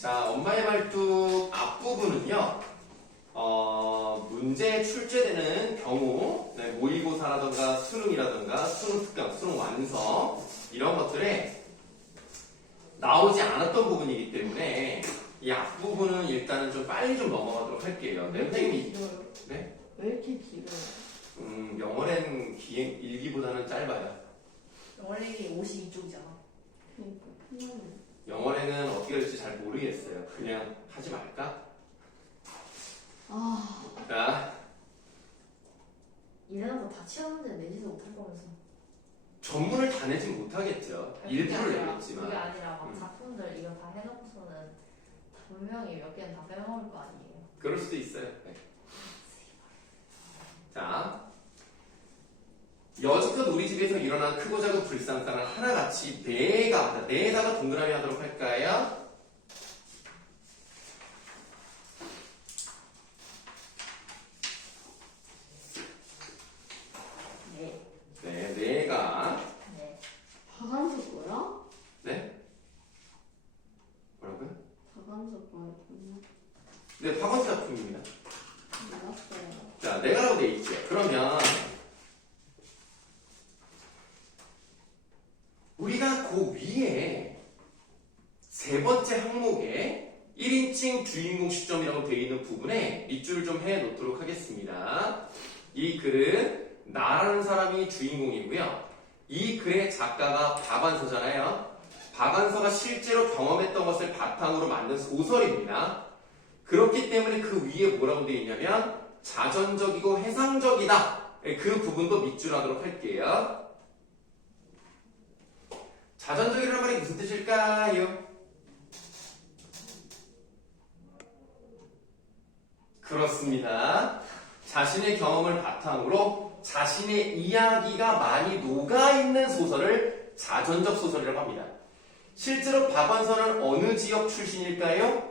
자, 엄마의 말뚝 앞부분은요, 문제에 출제되는 경우, 네, 모의고사라던가 수능이라던가 수능 특강, 수능 완성, 이런 것들에 나오지 않았던 부분이기 때문에 이 앞부분은 일단은 좀 빨리 좀 넘어가도록 할게요. 왜 이렇게 선생님이, 길어요? 네? 왜 이렇게 길어요? 영어는 일기보다는 짧아요. 원래 52쪽이잖아. 그러니까 편하네. 영어에는 어떻게 될지 잘 모르겠어요. 그냥 하지 말까? 아, 자, 이래놓고 다 치웠는데 내지도 못할 거면서. 전문을 다 내진 못하겠죠. 일부를 그게 내겠지만. 아니라 막 음. 작품들 이거 다 해놓고서는 분명히 몇 개는 다 빼먹을 거 아니에요. 그럴 수도 있어요. 네. 자, 여지껏 우리 집에서 일어난 크고 작은 불상사를 하나같이 네에다가 동그라미 하도록 할까요? 네. 네, 네가. 네. 박완석 뭐야? 네? 뭐라고요? 박완석 뭐였구나. 네, 박원수 작품입니다. 몰랐어요. 자, 네가라고 돼 있죠. 그러면 우리가 그 위에 세 번째 항목에 1인칭 주인공 시점이라고 되어 있는 부분에 밑줄 좀 해 놓도록 하겠습니다. 이 글은 나라는 사람이 주인공이고요. 이 글의 작가가 박완서잖아요. 박완서가 실제로 경험했던 것을 바탕으로 만든 소설입니다. 그렇기 때문에 그 위에 뭐라고 되어 있냐면 자전적이고 해상적이다. 그 부분도 밑줄 하도록 할게요. 자전적이라는 말이 무슨 뜻일까요? 그렇습니다. 자신의 경험을 바탕으로 자신의 이야기가 많이 녹아있는 소설을 자전적 소설이라고 합니다. 실제로 박완서는 어느 지역 출신일까요?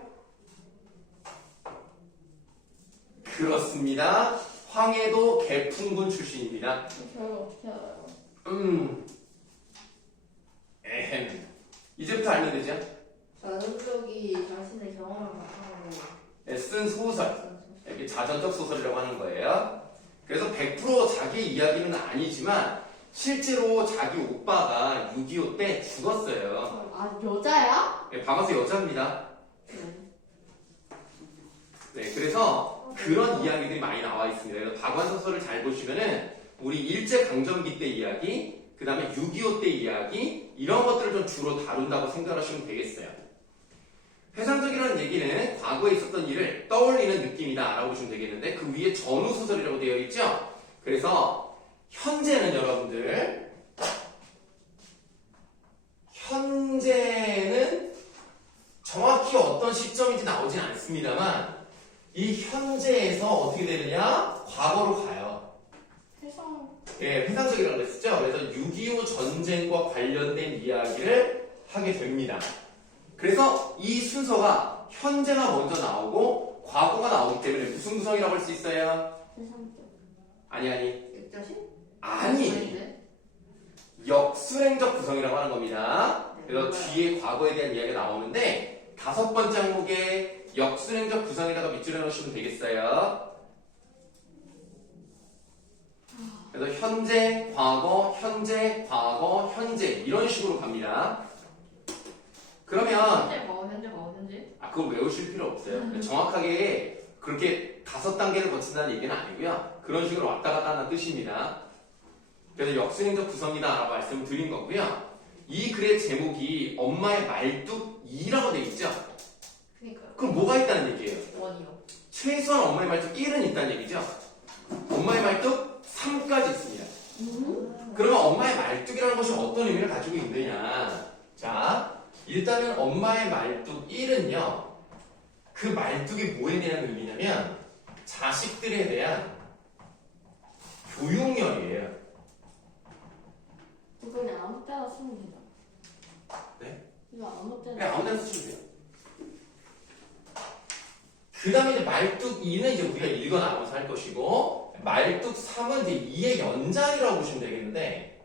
그렇습니다. 황해도 개풍군 출신입니다. 저를 어떻게 알아요? 에헴. 이제부터 알면 되죠? 자전적이 자신의 경험을 바탕으로 쓴 소설. 쓴 이게 자전적 소설이라고 하는 거예요. 그래서 100% 자기 이야기는 아니지만 실제로 자기 오빠가 6.25 때 죽었어요. 아, 여자야? 네, 박완서 여자입니다. 네, 그래서 그런 이야기들이 많이 나와 있습니다. 그래서 박완서 소설을 잘 보시면은 우리 일제강점기 때 이야기, 그 다음에 6.25 때 이야기, 이런 것들을 좀 주로 다룬다고 생각하시면 되겠어요. 회상적이라는 얘기는 과거에 있었던 일을 떠올리는 느낌이다 라고 보시면 되겠는데 그 위에 전후소설이라고 되어 있죠? 그래서 현재는 여러분들 현재는 정확히 어떤 시점인지 나오진 않습니다만 이 현재에서 어떻게 되느냐? 과거로 가요. 해상. 예, 회상적이라고 했었죠? 그래서 6.25 전쟁과 관련된 이야기를 하게 됩니다. 그래서 이 순서가 현재가 먼저 나오고 과거가 나오기 때문에 무슨 구성이라고 할 수 있어요? 해상적. 아니. 액자식? 아니. 아닌데? 역순행적 구성이라고 하는 겁니다. 네, 그래서 몰라요. 뒤에 과거에 대한 이야기가 나오는데 5번째 항목에 역순행적 구성에다가 밑줄해 놓으시면 되겠어요. 그래서 현재, 과거, 현재, 과거, 현재 이런 식으로 갑니다. 그러면 현재 뭐 현재? 그걸 외우실 필요 없어요. 정확하게 그렇게 5단계를 거친다는 얘기는 아니고요. 그런 식으로 왔다 갔다 하는 뜻입니다. 그래서 역순행적 구성이다 라고 말씀을 드린 거고요. 이 글의 제목이 엄마의 말뚝 2라고 되어 있죠? 그니까요. 그럼 뭐가 있다는 얘기예요? 원이요. 최소한 최소한 엄마의 말뚝 1은 있다는 얘기죠? 엄마의 말뚝 3까지 있습니다. 그러면 엄마의 말뚝이라는 것이 어떤 의미를 가지고 있느냐? 자, 일단은 엄마의 말뚝 1은요, 그 말뚝이 뭐에 대한 의미냐면, 자식들에 대한 교육열이에요. 이거 그냥 아무 때나 쓰면 되죠. 네? 이거 아무 때나. 그냥 아무 데나 쓰시면 돼요. 그 다음에 이제 말뚝 2는 이제 우리가 읽어 나가면서 할 것이고, 말뚝 3은 이제 2의 연장이라고 보시면 되겠는데,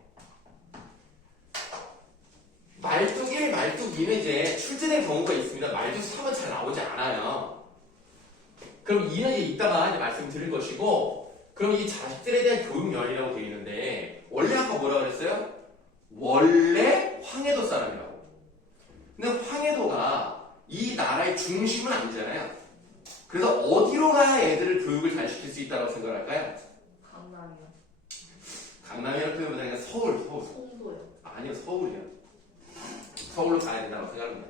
말뚝 1, 말뚝 2는 이제 출제된 경우가 있습니다. 말투 3은 잘 나오지 않아요. 그럼 2는 이제 이따가 이제 말씀드릴 것이고, 그럼 이 자식들에 대한 교육열이라고 되어 있는데, 원래 아까 뭐라 그랬어요? 원래 황해도 사람이라고. 근데 황해도가 이 나라의 중심은 아니잖아요. 그래서 어디로 가야 애들을 교육을 잘 시킬 수 있다고 생각할까요? 강남이요. 강남이라는 표현보다 그냥 서울. 송도요. 아니요, 서울이요. 서울로 가야 된다고 생각합니다.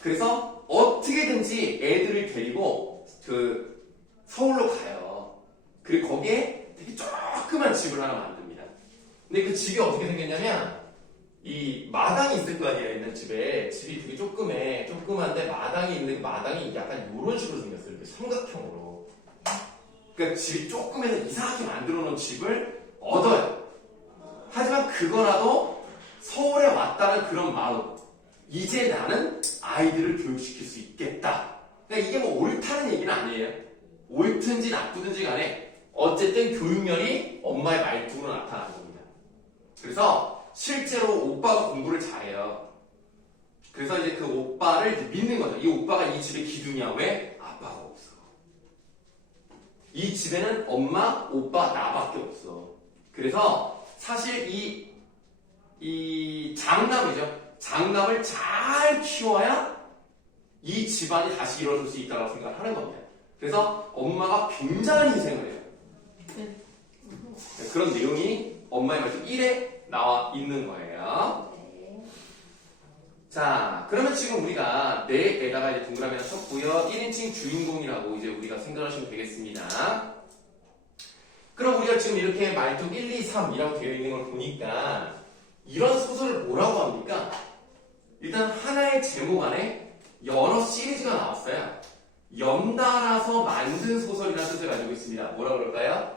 그래서 어떻게든지 애들을 데리고 그 서울로 가요. 그리고 거기에 되게 조그만 집을 하나 만듭니다. 근데 그 집이 어떻게 생겼냐면 이 마당이 있을 거 아니에요. 있는 집에 집이 되게 조그만데 마당이 있는데 그 마당이 약간 이런 식으로 생겼어요. 이렇게 삼각형으로. 그러니까 집이 조그매서 이상하게 만들어 놓은 집을 얻어요. 하지만 그거라도 서울에 왔다는 그런 마음. 이제 나는 아이들을 교육시킬 수 있겠다. 그러니까 이게 뭐 옳다는 얘기는 아니에요. 옳든지 나쁘든지 간에 어쨌든 교육열이 엄마의 말투로 나타나는 겁니다. 그래서 실제로 오빠가 공부를 잘해요. 그래서 이제 그 오빠를 이제 믿는 거죠. 이 오빠가 이 집의 기둥이야. 왜? 아빠가 없어. 이 집에는 엄마, 오빠, 나밖에 없어. 그래서 사실 이 장남이죠. 장남을 잘 키워야 이 집안이 다시 이루어질 수 있다고 생각하는 겁니다. 그래서 엄마가 굉장한 희생을 해요. 그런 내용이 엄마의 말씀 1에 나와 있는 거예요. 네. 자, 그러면 지금 우리가 4에다가 이제 동그라미 하나 쳤고요. 1인칭 주인공이라고 이제 우리가 생각하시면 되겠습니다. 그럼 우리가 지금 이렇게 말투 1, 2, 3이라고 되어 있는 걸 보니까 이런 소설을 뭐라고 합니까? 일단 하나의 제목 안에 여러 시리즈가 나왔어요. 연달아서 만든 소설이라는 뜻을 가지고 있습니다. 뭐라 그럴까요?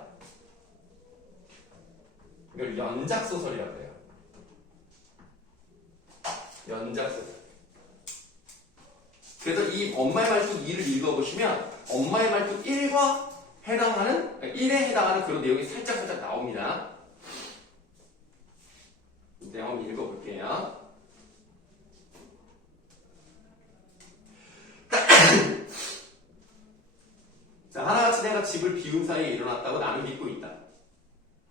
이걸 연작소설이라고 해요. 연작소설. 그래서 이 엄마의 말투 2를 읽어보시면 엄마의 말투 1과 해당하는, 1에 해당하는 그런 내용이 살짝 나옵니다. 이제 한번 읽어볼게요. 자, 하나같이 내가 집을 비운 사이에 일어났다고 나는 믿고 있다.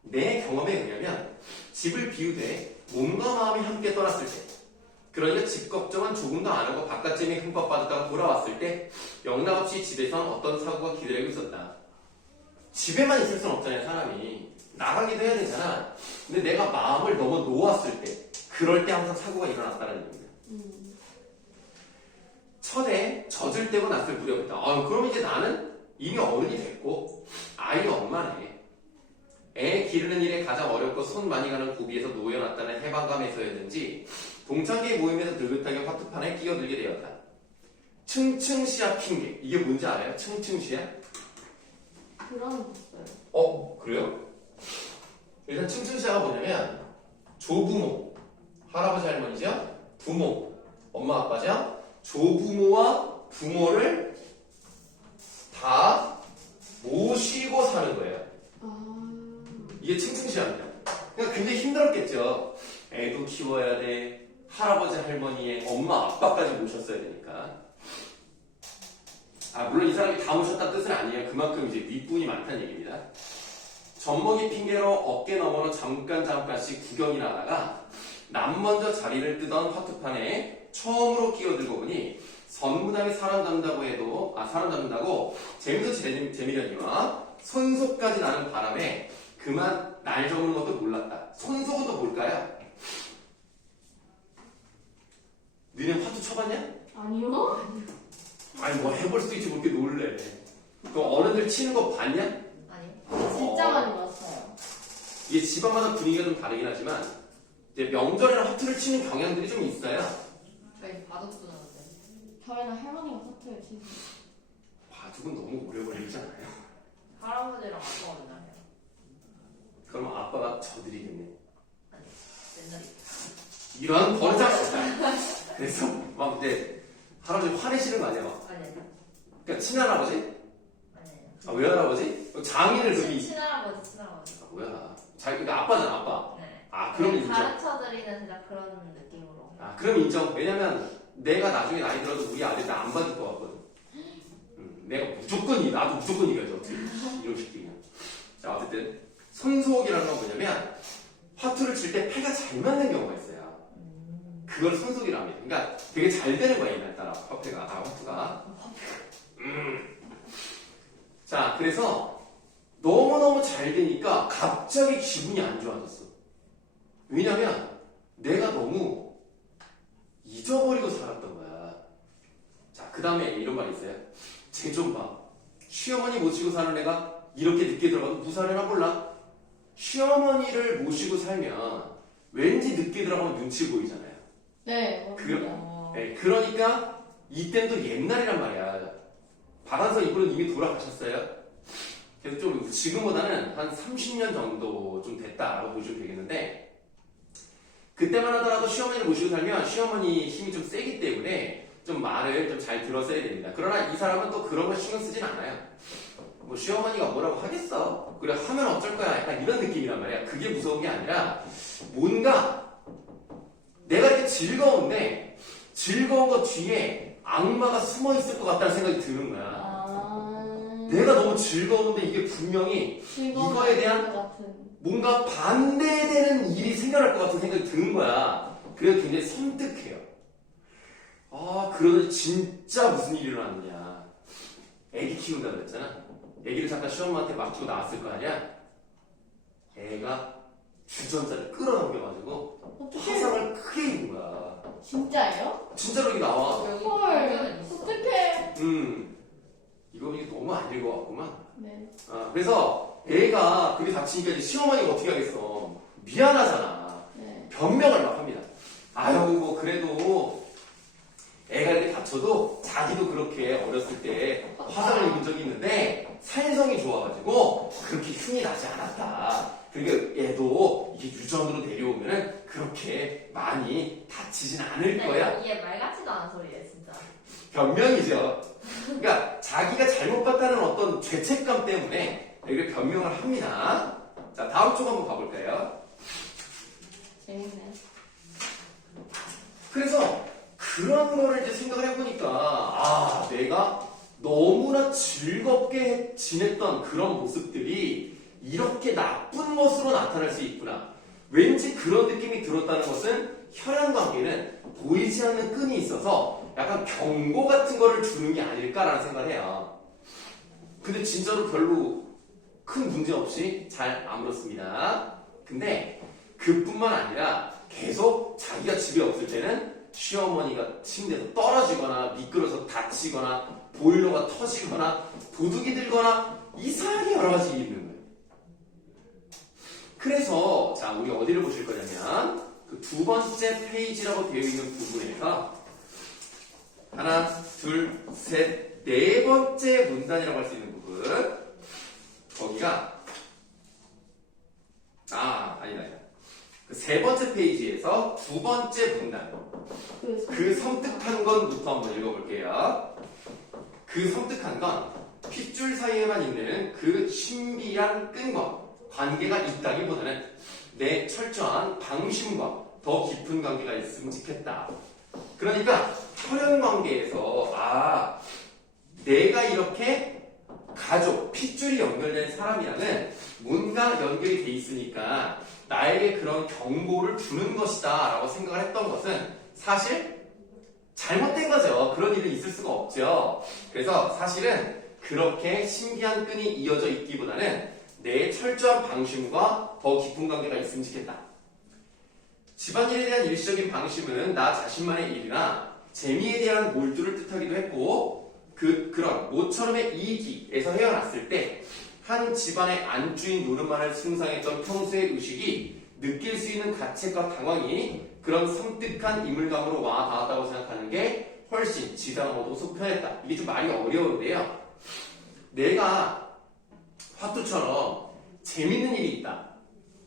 내 경험에 의하면 집을 비우되 몸과 마음이 함께 떠났을 때, 그러니까 집 걱정은 조금도 안 하고 바깥짐에 흠뻑 빠졌다가 돌아왔을 때 영락없이 집에선 어떤 사고가 기다리고 있었다. 집에만 있을 순 없잖아요. 사람이 나가기도 해야 되잖아. 근데 내가 마음을 너무 놓았을 때, 그럴 때 항상 사고가 일어났다는 얘기입니다. 첫해 젖을 떼고 났을 무렵이다. 그럼 이제 나는 이미 어른이 됐고 아이가 엄마네. 애 기르는 일에 가장 어렵고 손 많이 가는 고비에서 놓여놨다는 해방감에서였는지 동창회 모임에서 느긋하게 화투판에 끼어들게 되었다. 층층시야 핑계. 이게 뭔지 알아요? 층층시야? 들어봤어요. 그래요? 일단 층층시야가 뭐냐면 조부모, 할아버지 할머니죠? 부모, 엄마 아빠죠? 조부모와 부모를 다 모시고 사는 거예요. 이게 층층시야입니다. 그러니까 굉장히 힘들었겠죠. 애도 키워야 돼. 할아버지 할머니의 엄마 아빠까지 모셨어야 되니까. 물론 이 사람이 다 모셨다는 뜻은 아니에요. 그만큼 이제 윗분이 많다는 얘기입니다. 젖먹이 핑계로 어깨 너머로 잠깐씩 구경이나 하다가 남 먼저 자리를 뜨던 화투판에 처음으로 끼어들고 보니 선무당에 사람 잡는다고 재미도 재미려니와 손속까지 나는 바람에 그만 날 접는 것도 몰랐다. 손속은 또 뭘까요? 너네 화투 쳐봤냐? 아니요? 아니 뭐 해볼 수도 있지 그렇게 놀래. 그 어른들 치는 거 봤냐? 아니요. 진짜 많이 봤어요. 이게 지방마다 분위기가 좀 다르긴 하지만 이제 명절에는 화투를 치는 경향들이 좀 있어요. 저희 바둑 두는데. 저희는 할머니가 사투를 치세요. 바둑은 너무 오래 걸리지 않아요? 할아버지랑 아빠가 맨날 해요. 그럼 아빠가 져드리겠네. 아니, 맨날 이런 버릇잡시다. 그래서 막 이제 할아버지 화내시는 거 아니야? 아니에요. 그러니까 친할아버지? 아니에요. 외할아버지? 장인을 그렇게 친할아버지. 뭐야? 그러니까 아빠잖아, 아빠. 네. 아, 그럼 인정. 가르쳐드리는 진짜 그런 느낌으로. 아, 그럼 인정. 왜냐면 내가 나중에 나이 들어도 우리 아들 나 안 받을 것 같거든. 내가 무조건 나도 무조건 이겨야지 어떻게 이런 식이야. 자, 어쨌든 손속이라는 건 뭐냐면 화투를 칠 때 패가 잘 맞는 경우가 있어요. 그걸 손속이라고 합니다. 그러니까 되게 잘 되는 거야 이날따라 화투가. 자, 그래서 너무너무 잘 되니까 갑자기 기분이 안 좋아졌어. 왜냐면 내가 너무 잊어버리고 살았던 거야. 자, 그 다음에 이런 말이 있어요. 쟤 좀 봐. 시어머니 모시고 사는 애가 이렇게 늦게 들어가도 무사하려나 몰라. 시어머니를 모시고 살면 왠지 늦게 들어가면 눈치 보이잖아요. 네, 네, 그러니까 이땐 또 옛날이란 말이야. 박한서 이분은 이미 돌아가셨어요. 그래서 좀 지금보다는 한 30년 정도 좀 됐다라고 보시면 되겠는데 그때만 하더라도 시어머니를 모시고 살면 시어머니 힘이 좀 세기 때문에 좀 말을 좀 잘 들었어야 됩니다. 그러나 이 사람은 또 그런 걸 신경 쓰진 않아요. 뭐 시어머니가 뭐라고 하겠어. 그래 하면 어쩔 거야. 약간 이런 느낌이란 말이야. 그게 무서운 게 아니라 뭔가 내가 이렇게 즐거운데 즐거운 것 뒤에 악마가 숨어 있을 것 같다는 생각이 드는 거야. 내가 너무 즐거운데 이게 분명히 이거에 대한 뭔가 반대되는 일이 생겨날 것 같은 생각이 드는 거야. 그래서 굉장히 섬뜩해요. 아, 그러더니 진짜 무슨 일이 일어났느냐. 애기 키운다 그랬잖아. 애기를 잠깐 시엄마한테 맡기고 나왔을 거 아니야? 애가 주전자를 끌어당겨가지고 화상을 크게 입은 거야. 진짜예요? 진짜로 이게 나와. 헐, 어떡해. 이거 너무 안 읽어왔구만. 네. 그래서 애가 그게 다치니까 이제 시어머니가 어떻게 하겠어. 미안하잖아. 네. 변명을 막 합니다. 아유, 뭐 그래도 애가 이렇게 다쳐도 자기도 그렇게 어렸을 때 화상을 입은 적이 있는데 산성이 좋아가지고 그렇게 흉이 나지 않았다. 그러니까 얘도 이게 유전으로 내려오면 그렇게 많이 다치진 않을 거야. 이게 말 같지도 않은 소리예요, 진짜. 변명이죠. 그러니까 자기가 잘못 봤다는 어떤 죄책감 때문에 이렇게 변명을 합니다. 자, 다음 쪽 한번 가볼까요? 재밌네. 그래서 그런 거를 이제 생각을 해보니까 내가 너무나 즐겁게 지냈던 그런 모습들이 이렇게 나쁜 것으로 나타날 수 있구나. 왠지 그런 느낌이 들었다는 것은 혈연 관계는 보이지 않는 끈이 있어서 약간 경고 같은 거를 주는 게 아닐까라는 생각을 해요. 근데 진짜로 별로 큰 문제 없이 잘 아물었습니다. 근데 그뿐만 아니라 계속 자기가 집에 없을 때는 시어머니가 침대에서 떨어지거나 미끄러서 다치거나 보일러가 터지거나 도둑이 들거나 이상하게 여러 가지 일이 있는 거예요. 그래서 자, 우리 어디를 보실 거냐면 그 두 번째 페이지라고 되어 있는 부분에서 하나, 둘, 셋, 네 번째 문단이라고 할 수 있는 부분. 거기가 아니다. 그 세 번째 페이지에서 두 번째 문단. 그 섬뜩한 건부터 한번 읽어볼게요. 그 섬뜩한 건 핏줄 사이에만 있는 그 신비한 끈과 관계가 있다기보다는 내 철저한 방심과 더 깊은 관계가 있으면 좋겠다. 그러니까 혈연 관계에서 내가 이렇게 가족, 핏줄이 연결된 사람이랑은 뭔가 연결이 돼 있으니까 나에게 그런 경고를 주는 것이다 라고 생각을 했던 것은 사실 잘못된 거죠. 그런 일은 있을 수가 없죠. 그래서 사실은 그렇게 신비한 끈이 이어져 있기보다는 내 철저한 방심과 더 깊은 관계가 있으면 좋겠다. 집안일에 대한 일시적인 방심은 나 자신만의 일이나 재미에 대한 몰두를 뜻하기도 했고 그런 모처럼의 이익에서 헤어났을 때 한 집안의 안주인 노릇만을 숭상했던 평소의 의식이 느낄 수 있는 가책과 당황이 그런 섬뜩한 인물감으로 와 닿았다고 생각하는 게 훨씬 지당하고도 속편했다. 이게 좀 말이 어려운데요. 내가 화투처럼 재밌는 일이 있다.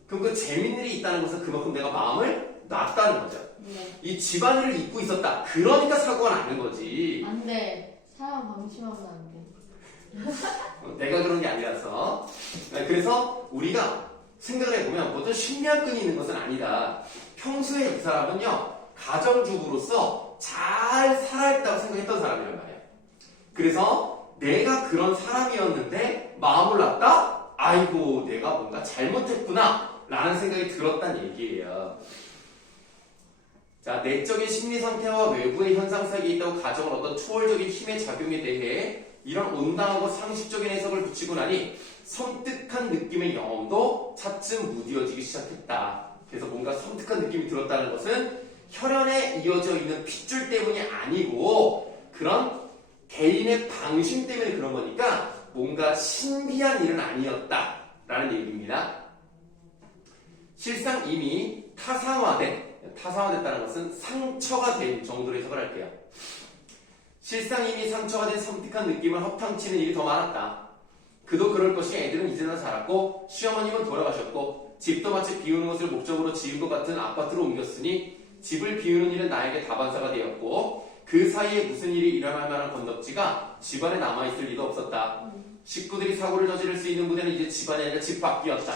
그럼 그 재밌는 일이 있다는 것은 그만큼 내가 마음을 놨다는 거죠. 네. 이 집안일을 잊고 있었다. 그러니까 사고가 나는 거지. 안 돼. 사람 방심하면 안 돼. 내가 그런 게 아니라서. 그래서 우리가 생각을 해보면 어떤 심리학 끈이 있는 것은 아니다. 평소에 이 사람은요, 가정주부로서 잘 살아있다고 생각했던 사람이란 말이에요. 그래서 내가 그런 사람이었는데 마음을 놨다? 아이고, 내가 뭔가 잘못했구나 라는 생각이 들었다는 얘기예요. 자, 내적인 심리 상태와 외부의 현상 사이에 있다고 가정을 어떤 초월적인 힘의 작용에 대해 이런 온당하고 상식적인 해석을 붙이고 나니 섬뜩한 느낌의 영혼도 차츰 무뎌지기 시작했다. 그래서 뭔가 섬뜩한 느낌이 들었다는 것은 혈연에 이어져 있는 핏줄 때문이 아니고 그런 개인의 방심 때문에 그런 거니까 뭔가 신비한 일은 아니었다라는 얘기입니다. 실상 이미 타상화됐다는 것은 상처가 된 정도로 해석을 할게요. 실상 이미 상처가 된 섬뜩한 느낌을 허탕치는 일이 더 많았다. 그도 그럴 것이 애들은 이제는 자랐고 시어머님은 돌아가셨고 집도 마치 비우는 것을 목적으로 지은 것 같은 아파트로 옮겼으니 집을 비우는 일은 나에게 다반사가 되었고 그 사이에 무슨 일이 일어날 만한 건덕지가 집안에 남아있을 리도 없었다. 식구들이 사고를 저지를 수 있는 무대는 이제 집안이 아니라 집 밖이었다.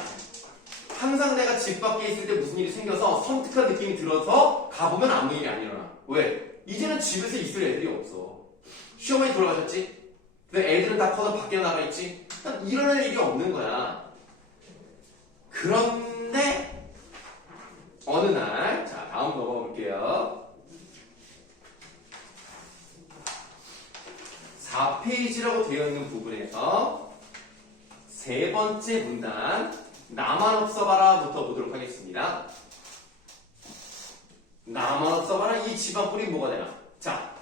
항상 내가 집 밖에 있을 때 무슨 일이 생겨서 섬뜩한 느낌이 들어서 가보면 아무 일이 안 일어나. 왜? 이제는 집에서 있을 애들이 없어. 시어머니 돌아가셨지? 근데 애들은 다 커서 밖에 나가 있지? 일어날 일이 없는 거야. 그런데 어느 날, 자 다음 넘어가 볼게요. 4페이지라고 되어 있는 부분에서 세 번째 문단 나만 없어봐라부터 보도록 하겠습니다. 나만 없어봐라. 이 집안꼴이 뭐가 되나? 자,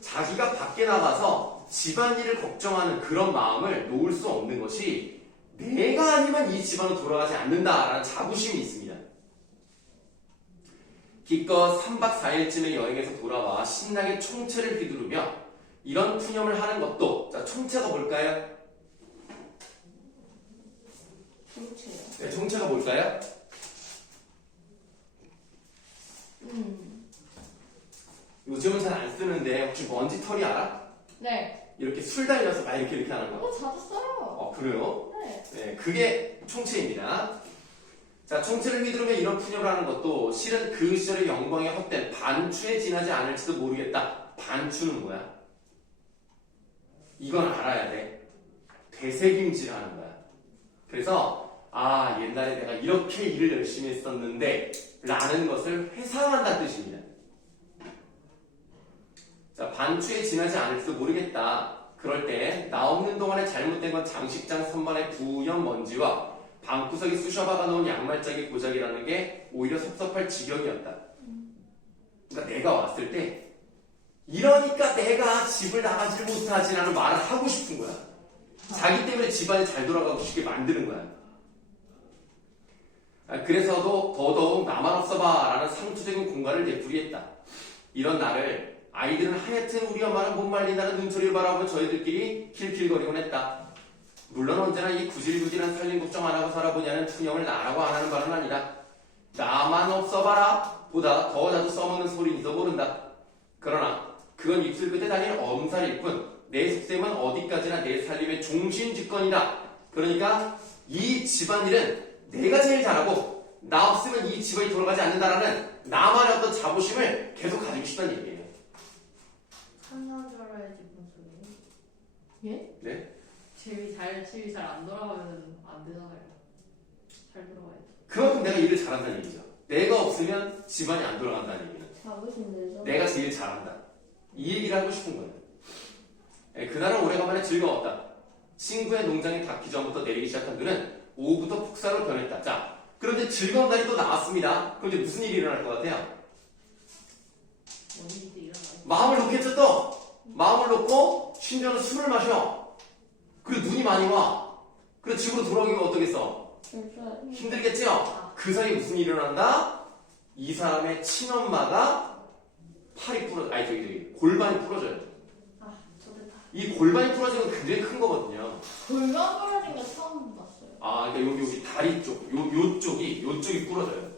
자기가 밖에 나가서 집안일을 걱정하는 그런 마음을 놓을 수 없는 것이 내가 아니면 이 집안은 돌아가지 않는다라는 자부심이 있습니다. 기껏 3박 4일쯤의 여행에서 돌아와 신나게 총채를 휘두르며 이런 푸념을 하는 것도, 자, 총채가 뭘까요? 총체요. 네, 총채가 뭘까요? 요즘은 잘 안 쓰는데 혹시 먼지털이 알아? 네. 이렇게 술 달려서 막 이렇게 하는 거. 이거 자주 써요. 그래요? 네. 네, 그게 총채입니다. 자, 총채를 휘두르며 이런 푸념을 하는 것도 실은 그 시절의 영광에 헛된 반추에 지나지 않을지도 모르겠다. 반추는 뭐야? 이건 알아야 돼. 되새김질하는 거야. 그래서 아, 옛날에 내가 이렇게 일을 열심히 했었는데 라는 것을 회상한다는 뜻입니다. 자, 반추에 지나지 않을지도 모르겠다. 그럴 때 나 없는 동안에 잘못된 건 장식장 선반의 부연 먼지와 방구석에 쑤셔박아 놓은 양말짝이 고작이라는 게 오히려 섭섭할 지경이었다. 그러니까 내가 왔을 때 이러니까 내가 집을 나가지를 못하지라는 말을 하고 싶은 거야. 자기 때문에 집안이 잘 돌아가고 싶게 만드는 거야. 그래서도 더더욱 나만 없어봐 라는 상투적인 공간을 되풀이했다. 이런 나를 아이들은 하여튼 우리 엄마는 못 말린다는 눈초리를 바라보며 저희들끼리 킬킬거리곤 했다. 물론 언제나 이 구질구질한 살림 걱정 안 하고 살아보냐는 푸념을 나라고 안 하는 바는 아니다. 나만 없어봐라 보다 더 자주 써먹는 소리니도 모른다. 그러나 그건 입술 끝에 달린 엄살일 뿐 내 속셈은 어디까지나 내 살림의 종신직권이다. 그러니까 이 집안일은 내가 제일 잘하고 나 없으면 이 집안이 돌아가지 않는다라는 나만의 어떤 자부심을 계속 가지고 싶다는 얘기예요. 한나절야지 무슨 소리예요? 예? 네? 집이 잘 안 돌아가면 안 되잖아요. 잘 돌아가야죠. 그만큼 내가 일을 잘한다는 얘기죠. 내가 없으면 집안이 안 돌아간다는 얘기는 자부심 들죠. 내가 제일 잘한다. 이 얘기를 하고 싶은 거예요. 그날은 오래간만에 즐거웠다. 친구의 농장에 닿기 전부터 내리기 시작한 눈은 오후부터 폭삭으로 변했다. 자, 그런데 즐거운 날이 또 나왔습니다. 그럼 이제 무슨 일이 일어날 것 같아요? 뭔 일도 일어나요? 마음을 놓겠죠 또? 마음을 놓고 심지어는 술을 마셔. 그리고 눈이 많이 와. 그리고 집으로 돌아오기가 어떻겠어? 힘들겠죠? 그 사이에 무슨 일이 일어난다? 이 사람의 친엄마가 골반이 부러져요. 아, 좋겠다. 이 골반이 부러지는 건 굉장히 큰 거거든요. 골반 부러진 거 처음 봤어요. 아, 그러니까 여기 다리 쪽, 요쪽이 부러져요.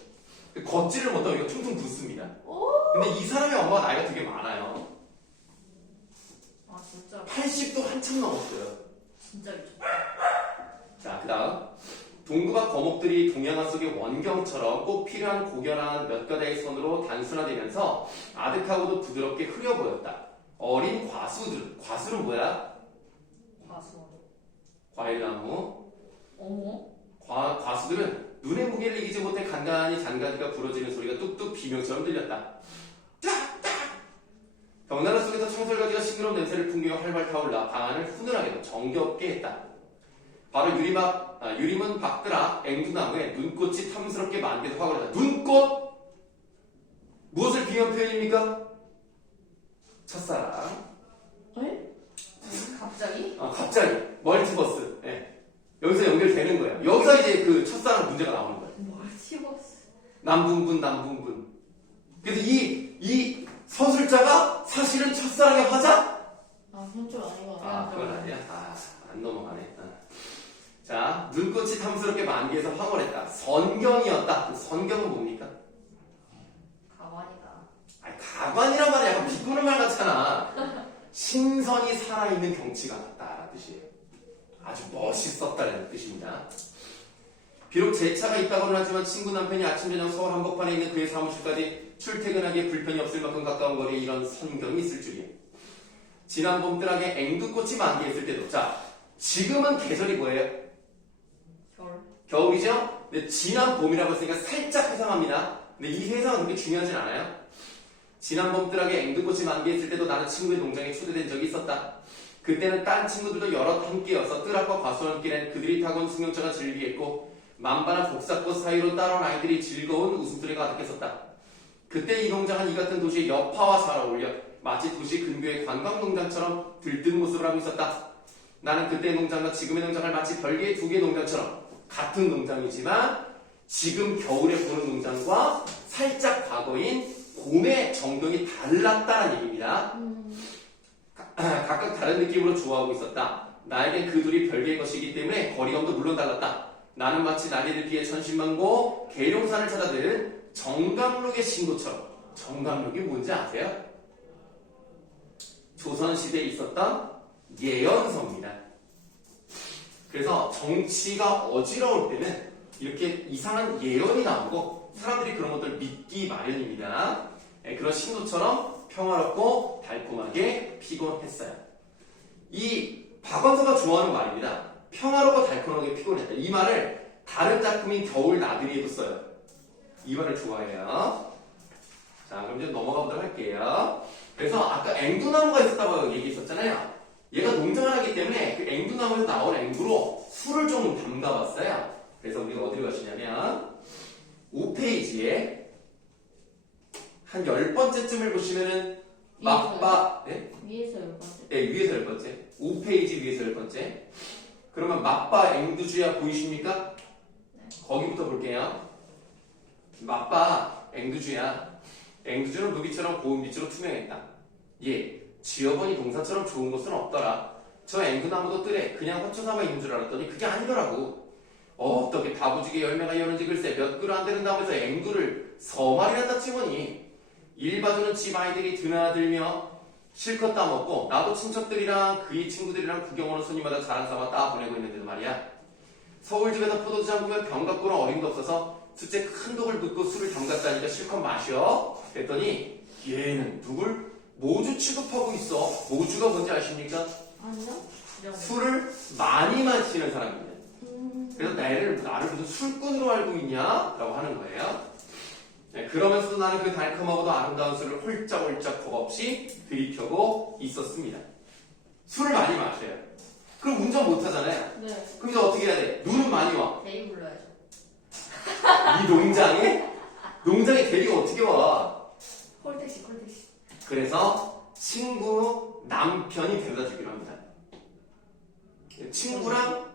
걷지를 못하고 이거 퉁퉁 붓습니다. 근데 이 사람의 엄마가 나이가 되게 많아요. 아, 진짜. 80도 한참 넘었어요. 진짜 미쳤다. 자, 그 다음. 동그박 거목들이 동양화 속의 원경처럼 꼭 필요한 고결한 몇 가닥의 선으로 단순화되면서 아득하고도 부드럽게 흐려 보였다. 어린 과수는 뭐야? 과수. 과일나무. 어머? 과수들은 눈의 무게를 이기지 못해 간간히 잔가지가 부러지는 소리가 뚝뚝 비명처럼 들렸다. 벽난로 속에서 청설가지가 싱그러운 냄새를 풍기며 활발 타올라 방 안을 훈훈하게도 정겹게 했다. 바로 유리문 밖드라 앵두나무에 눈꽃이 탐스럽게 만개도 화가 났다. 눈꽃! 무엇을 비유한 표현입니까? 첫사랑. 에? 갑자기? 갑자기 멀티버스. 예. 여기서 연결되는 거예요. 여기서 이제 그 첫사랑 문제가 나오는 거예요. 멀티버스. 남분분. 그래서 이 서술자가 사실은 첫사랑의 화자? 아, 그건 좀 아닌 것 같아. 아, 그건 아니야? 안 넘어가네. 자, 눈꽃이 탐스럽게 만개에서 황홀했다. 선경이었다. 그 선경은 뭡니까? 가관이다. 아니, 가관이란 말이 약간 비꼬는 말 같잖아. 신선이 살아있는 경치가 같다라는 뜻이에요. 아주 멋있었다라는 뜻입니다. 비록 제 차가 있다고는 하지만 친구 남편이 아침 저녁 서울 한복판에 있는 그의 사무실까지 출퇴근하기에 불편이 없을 만큼 가까운 거리에 이런 선경이 있을 줄이에요. 지난 봄뜰하게 앵두꽃이 만개했을 때도 자, 지금은 계절이 뭐예요? 겨울이죠? 근데 지난 봄이라고 했으니까 살짝 해상합니다. 근데 이 해상은 그렇게 중요하진 않아요. 지난 봄뜰하게 앵두꽃이 만개했을 때도 나는 친구의 농장에 초대된 적이 있었다. 그때는 딴 친구들도 여럿 함께여서 뜰 앞과 과수원길엔 그들이 타고 온 승용차가 즐비했고 만반한 복사꽃 사이로 따라온 아이들이 즐거운 웃음소리가 가득했었다. 그때 이 농장은 이 같은 도시의 여파와 잘 어울려 마치 도시 근교의 관광농장처럼 들뜬 모습을 하고 있었다. 나는 그때의 농장과 지금의 농장을 마치 별개의 두 개의 농장처럼 같은 농장이지만 지금 겨울에 보는 농장과 살짝 과거인 봄의 정경이 달랐다는 얘기입니다. 각각 다른 느낌으로 좋아하고 있었다. 나에겐 그 둘이 별개의 것이기 때문에 거리감도 물론 달랐다. 나는 마치 날개를 피해 천신만고 계룡산을 찾아든 정강록의 신도처럼. 정강록이 뭔지 아세요? 조선시대에 있었던 예언서입니다. 그래서 정치가 어지러울 때는 이렇게 이상한 예언이 나오고 사람들이 그런 것들을 믿기 마련입니다. 그런 신도처럼 평화롭고 달콤하게 피곤 했어요. 이 박완서가 좋아하는 말입니다. 평화롭고 달콤하게 피곤했다. 이 말을 다른 작품인 겨울 나들이에도 써요. 이 말을 좋아해요. 자, 그럼 이제 넘어가 보도록 할게요. 그래서 아까 앵두나무가 있었다고 얘기했었잖아요. 얘가 농장을 하기 때문에 그 앵두나무에서 나온 앵두로 술을 좀 담가봤어요. 그래서 우리가 어디로 가시냐면 5페이지에 한 10번째쯤을 보시면은 네? 위에서 10번째. 네, 위에서 10번째. 5페이지 위에서 10번째. 그러면 맞바 앵두주야 보이십니까? 거기부터 볼게요. 맞바 앵두주야. 앵두주는 루비처럼 고운 빛으로 투명했다. 예, 지어보니 동산처럼 좋은 곳은 없더라. 저 앵두나무도 뜰에 그냥 화초삼아 있는 줄 알았더니 그게 아니더라고. 어떻게 다부지게 열매가 여는지 글쎄 몇 그루 안 되는 나무에서 앵두를 서말이나 땄지 뭐니. 일 봐주는 집 아이들이 드나들며 실컷 따먹고 나도 친척들이랑 그의 친구들이랑 구경 오는 손님마다 자랑 삼아 따 보내고 있는데도 말이야. 서울집에서 포도주 잠그면 병 갖고는 어림도 없어서 숫째 큰 독을 붓고 술을 담갔다니까 실컷 마셔. 그랬더니 얘는 누굴 모주 취급하고 있어. 모주가 뭔지 아십니까? 아니요? 술을 많이 마시는 사람입니다. 그래서 나를 무슨 술꾼으로 알고 있냐? 라고 하는 거예요. 네, 그러면서도 나는 그 달콤하고도 아름다운 술을 홀짝홀짝 겁없이 들이켜고 있었습니다. 술을 많이 마셔요. 그럼 운전 못하잖아요. 네. 그럼 이제 어떻게 해야 돼? 눈은 많이 와. 대리 불러야죠. 이 농장에 대리가 어떻게 와? 콜택시. 그래서 친구 남편이 데려다 주기로 합니다.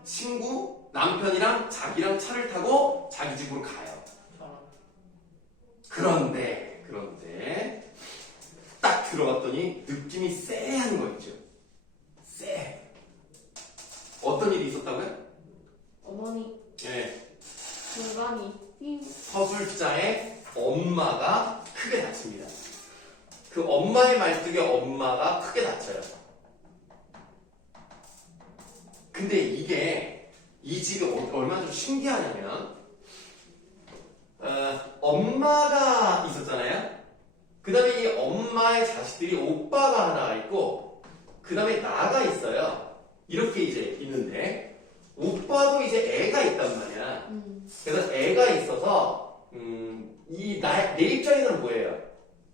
친구 남편이랑 자기랑 차를 타고 자기 집으로 가요. 그런데 딱 들어갔더니 느낌이 쎄한 거 있죠. 쎄. 어떤 일이 있었다고요? 어머니, 네. 중간이, 서술자의 엄마가 크게 다칩니다. 그 엄마의 말뚝에 엄마가 크게 다쳐요. 근데 이 집이 얼마나 좀 신기하냐면 엄마가 있었잖아요. 그 다음에 이 엄마의 자식들이 오빠가 하나 있고 그 다음에 나가 있어요. 이렇게 이제 있는데 오빠도 이제 애가 있단 말이야. 그래서 애가 있어서 내 입장에서는 뭐예요?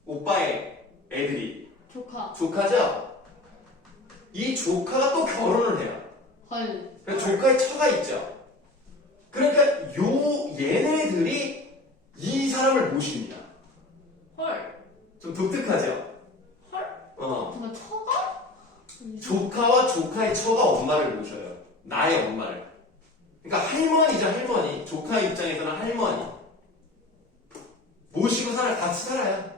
오빠의 애들이 조카죠? 이 조카가 또 결혼을 해요. 헐. 그래서 조카의 처가 있죠. 그러니까 얘네들이 이 사람을 모십니다. 헐. 좀 독특하죠? 헐. 정말 처가? 조카와 조카의 처가 엄마를 모셔요. 나의 엄마를. 그러니까 할머니죠, 할머니. 조카 입장에서는 할머니. 모시고 같이 살아요.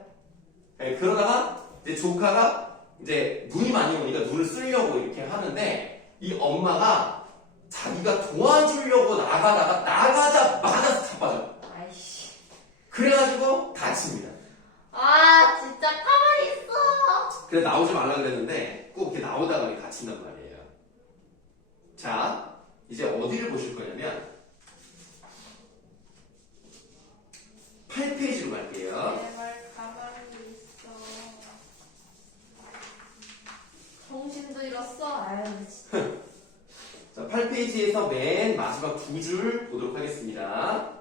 네, 그러다가 이제 조카가 이제 눈이 많이 오니까 눈을 쓰려고 이렇게 하는데 이 엄마가 자기가 도와주려고 나가자마자 자빠져. 아이씨. 그래가지고 다칩니다. 아 진짜 가만히 있어. 그래서 나오지 말라 그랬는데 꼭 이렇게 나오다가 이렇게 다친단 말이에요. 자, 이제 어디를 보실 거냐면 8페이지로 갈게요. 제발 가만히 있어. 정신도 잃었어. 아유 진짜. 자, 8페이지에서 맨 마지막 두 줄 보도록 하겠습니다.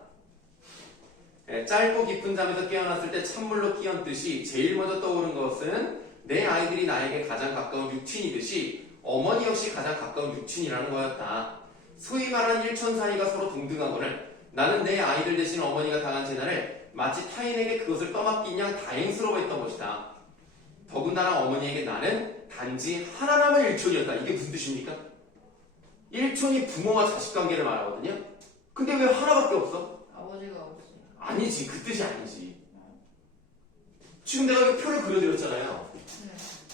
네, 짧고 깊은 잠에서 깨어났을 때 찬물로 끼얹듯이 제일 먼저 떠오른 것은 내 아이들이 나에게 가장 가까운 육친이듯이 어머니 역시 가장 가까운 육친이라는 거였다. 소위 말하는 일천사이가 서로 동등하거늘 나는 내 아이들 대신 어머니가 당한 재난을 마치 타인에게 그것을 떠맡긴 양 다행스러워했던 것이다. 더군다나 어머니에게 나는 단지 하나 남은 일촌이었다. 이게 무슨 뜻입니까? 일촌이 부모와 자식 관계를 말하거든요. 근데 왜 하나밖에 없어? 아버지가 없어. 아니지, 그 뜻이 아니지. 지금 내가 이 표를 그려드렸잖아요. 네.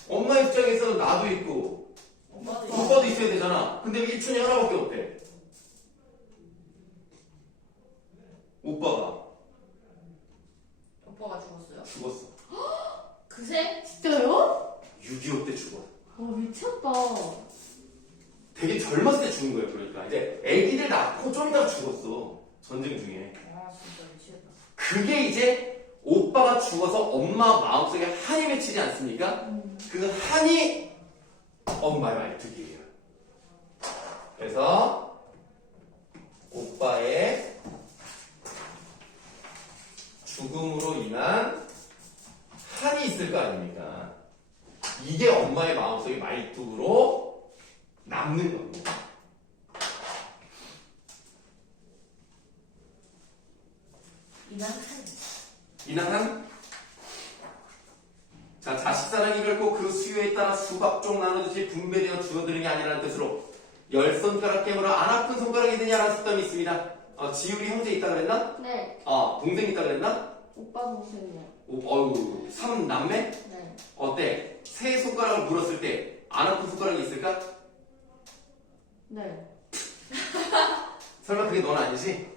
엄마 입장에서는 나도 있고 오빠도 있어야 되잖아. 근데 왜 일촌이 하나밖에 없대? 오빠가 죽었어. 그새? 진짜요? 6.25 때 죽어. 미쳤다. 되게 젊었을 때 죽은 거예요. 그러니까 이제 애기들 낳고 좀 이따가 죽었어. 전쟁 중에. 아 진짜 미치겠다. 그게 이제 오빠가 죽어서 엄마 마음속에 한이 맺히지 않습니까? 그 한이 엄마의 말뚝이에요. 그래서 오빠의 죽음으로 인한 한이 있을 거 아닙니까? 이게 엄마의 마음속에 말뚝으로 남는 겁니다. 이난한? 자, 자식 사랑이 결코 그 수요에 따라 수박종 나누듯이 분배되어 줄어드는 게 아니라는 뜻으로 열 손가락 깨물어 안 아픈 손가락이 되냐라는 속담이 있습니다. 지율이 형제 있다 그랬나? 네. 동생 있다 그랬나? 오빠 동생이요. 어유 3남매? 네. 어때? 세 손가락을 물었을 때 안 아픈 손가락이 있을까? 네. 설마 그게 넌 아니지?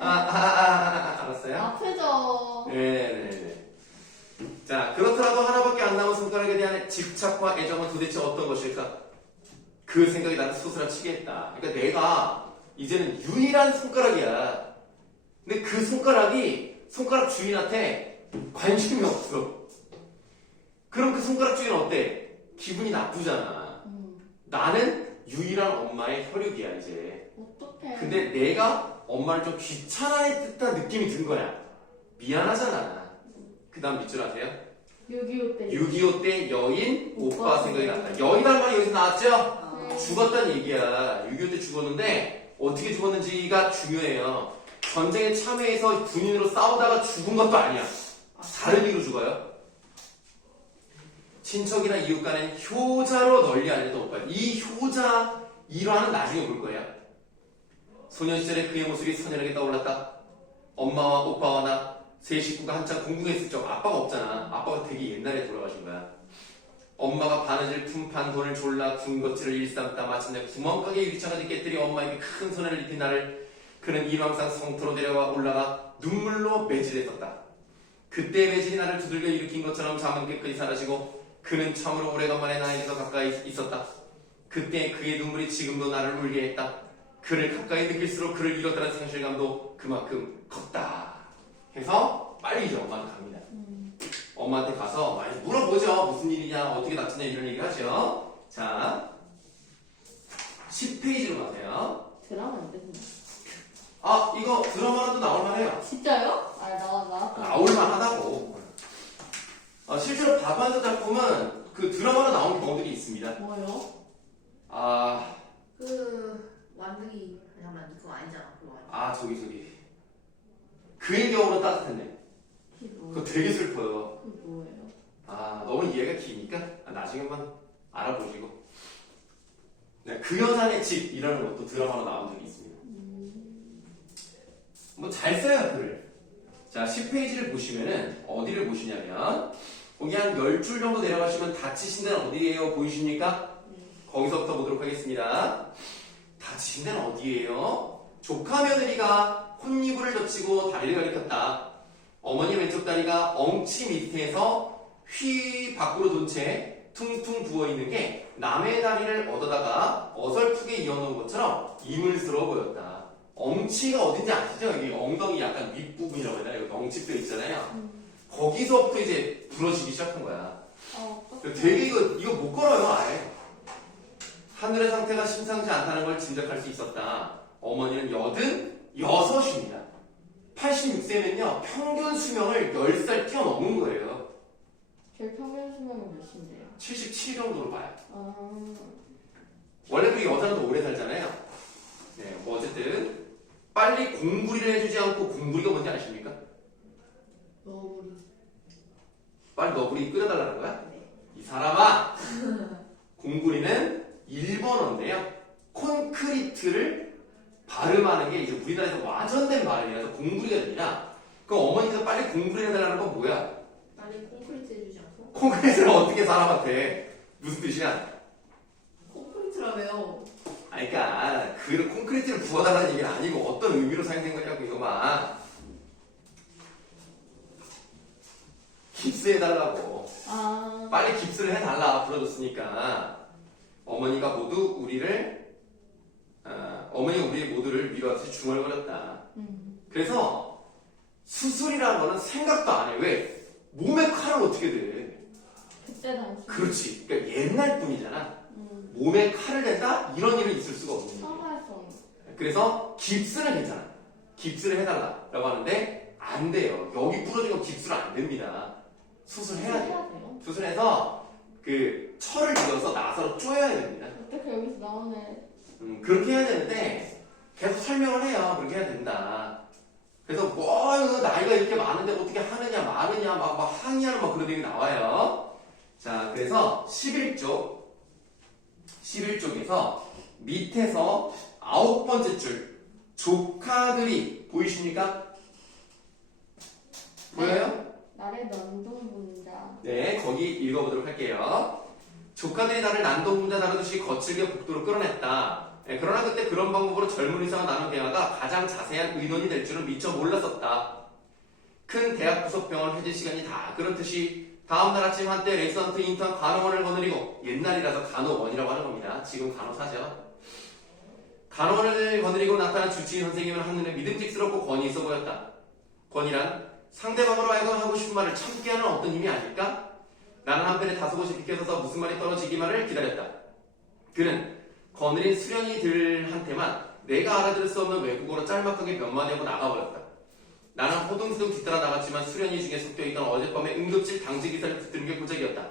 알았어요? 아프죠. 네네네. 자, 그렇더라도 하나밖에 안 남은 손가락에 대한 집착과 애정은 도대체 어떤 것일까? 그 생각이 나는 소스라치게 했다. 그러니까 내가 이제는 유일한 손가락이야. 근데 그 손가락이 손가락 주인한테 관심이 없어. 그럼 그 손가락 주인은 어때? 기분이 나쁘잖아. 나는 유일한 엄마의 혈육이야 이제. 어떡해. 근데 내가 엄마를 좀 귀찮아할 듯한 느낌이 든 거야. 미안하잖아. 그 다음 밑줄 아세요? 6.25 때. 6.25 때 여인 오빠 오빠 생각이 생각이 났다. 여인이란 말이 여기서 나왔죠? 네. 죽었다는 얘기야. 6.25 때 죽었는데 어떻게 죽었는지가 중요해요. 전쟁에 참여해서 군인으로 싸우다가 죽은 것도 아니야. 다른 이유로 죽어요. 친척이나 이웃 간엔 효자로 널리 알려졌던 오빠. 이 효자 일화는 나중에 볼 거예요. 소년 시절에 그의 모습이 선연하게 떠올랐다. 엄마와 오빠와 나 세 식구가 한창 공부했을 적 아빠가 없잖아. 아빠가 되게 옛날에 돌아가신 거야. 엄마가 바느질 품판 돈을 졸라 군것질을 일삼다 마침내 구멍가게 유리창을 깨뜨려 엄마에게 큰 손해를 입힌 나를 그는 일왕상 성토로 내려와 올라가 눈물로 매질했었다. 그때 매질이 나를 두들겨 일으킨 것처럼 잠은 깨끗이 사라지고 그는 참으로 오래간만에 나에게서 가까이 있었다. 그때 그의 눈물이 지금도 나를 울게 했다. 그를 가까이 느낄수록 그를 잃었다는 상실감도 그만큼 컸다. 해서 빨리 이제 엄마한테 갑니다. 엄마한테 가서 많이 물어보죠. 무슨 일이냐, 어떻게 다쳤냐 이런 얘기를 하죠. 자, 10페이지로 가세요. 드라마인데 그냥. 아, 이거 드라마라도 나올만해요. 진짜요? 아 나왔다. 나올만하다고. 실제로 박완서 작품은 그 드라마로 나온 경우들이 있습니다. 뭐요? 아, 그 완두기 잠깐만 그거 아니잖아 그거 아니야. 아 저기. 그의 겨울은 따뜻했네. 그게 그거 뭐예요? 되게 슬퍼요. 그게 뭐예요? 아, 너무 이해가 기니까 나중에 한번 알아보시고. 네, 그 여자의 집이라는 것도 드라마로 나온 적이 있습니다. 뭐 잘 써요, 글을. 자, 10페이지를 보시면은 어디를 보시냐면 거기 한 10줄 정도 내려가시면 다치신 데는 어디예요? 보이십니까? 거기서부터 보도록 하겠습니다. 다치신 데는 어디예요? 조카 며느리가 콧니부를 젖히고 다리를 가리켰다. 어머니 왼쪽 다리가 엉치 밑에서 휘 밖으로 돈 채 퉁퉁 부어있는 게 남의 다리를 얻어다가 어설프게 이어놓은 것처럼 이물스러워 보였다. 엉치가 어딘지 아시죠? 여기 엉덩이 약간 윗부분이라고 해야 되나? 여기 엉치뼈 있잖아요. 거기서부터 이제 부러지기 시작한 거야. 되게 이거 못 걸어요, 아예. 하늘의 상태가 심상치 않다는 걸 짐작할 수 있었다. 어머니는 86입니다. 86세면요, 평균 수명을 10살 뛰어넘은 거예요. 제 평균 수명은 몇인데요? 77 정도로 봐요. 아 원래 그 여자는 더 오래 살잖아요. 네, 뭐 어쨌든 빨리 공부리를 해주지 않고 공부리가 뭔지 아십니까? 너구리. 빨리 너구리 끓여달라는 거야? 네. 이 사람아! 공구리는 일본어인데요. 콘크리트를 발음하는 게 이제 우리나라에서 와전된 발음이라서 공구리가 됩니다. 그럼 어머니가 빨리 공구리 해달라는 건 뭐야? 빨리 콘크리트 해주지 않고? 콘크리트를 어떻게 사람한테? 무슨 뜻이야? 콘크리트라며요. 아니, 그니까, 그 콘크리트를 부어달라는 얘기는 아니고 어떤 의미로 사용된 거냐고, 이거만. 깁스해달라고. 아 빨리 깁스를 해달라. 부러졌으니까. 어머니가 모두 우리를, 어머니가 우리 모두를 위로하듯이 중얼거렸다. 그래서 수술이라는 거는 생각도 안 해. 왜? 몸에 칼을 어떻게 대? 그때 당시 그렇지. 그러니까 옛날 뿐이잖아. 몸에 칼을 댄다? 이런 일은 있을 수가 없는 거야. 사과했어. 그래서 깁스는 괜찮아. 깁스를 해달라라고 하는데 안 돼요. 여기 부러지면 깁스는 안 됩니다. 수술해야 돼요. 돼요? 수술해서 그 철을 이어서 나사로 쪼여야 됩니다. 어떻게 여기서 나오네. 그렇게 해야 되는데 계속 설명을 해요. 그렇게 해야 된다. 그래서 뭐 나이가 이렇게 많은데 어떻게 하느냐 마느냐 막 항의하는 막 그런 얘기 나와요. 자, 그래서 11쪽에서 밑에서 9번째 줄 조카들이 보이십니까? 보여요? 나를 난동분자. 네, 거기 읽어보도록 할게요. 조카들이 나를 난동분자 다루듯이 거칠게 복도로 끌어냈다. 네, 그러나 그때 그런 방법으로 젊은 의사가 나눈 대화가 가장 자세한 의논이 될 줄은 미처 몰랐었다. 큰 대학 부속병원 해제 시간이 다 그렇듯이 다음날 아침 한때 레지던트 인턴 간호원을 거느리고 옛날이라서 간호원이라고 하는 겁니다. 지금 간호사죠. 간호원을 거느리고 나타난 주치의 선생님은 한눈에 믿음직스럽고 권위 있어 보였다. 권위란 상대방으로 하여금 하고 싶은 말을 참게 하는 어떤 힘이 아닐까? 나는 한편에 다소곳이 비껴서서 무슨 말이 떨어지기만을 기다렸다. 그는 거느린 수련이들한테만 내가 알아들을 수 없는 외국어로 짤막하게 몇 마디 하고 나가버렸다. 나는 호둥호둥 뒤따라 나갔지만 수련이 중에 속혀있던 어젯밤의 응급실 당직 기사를 붙드는 게 고작이었다.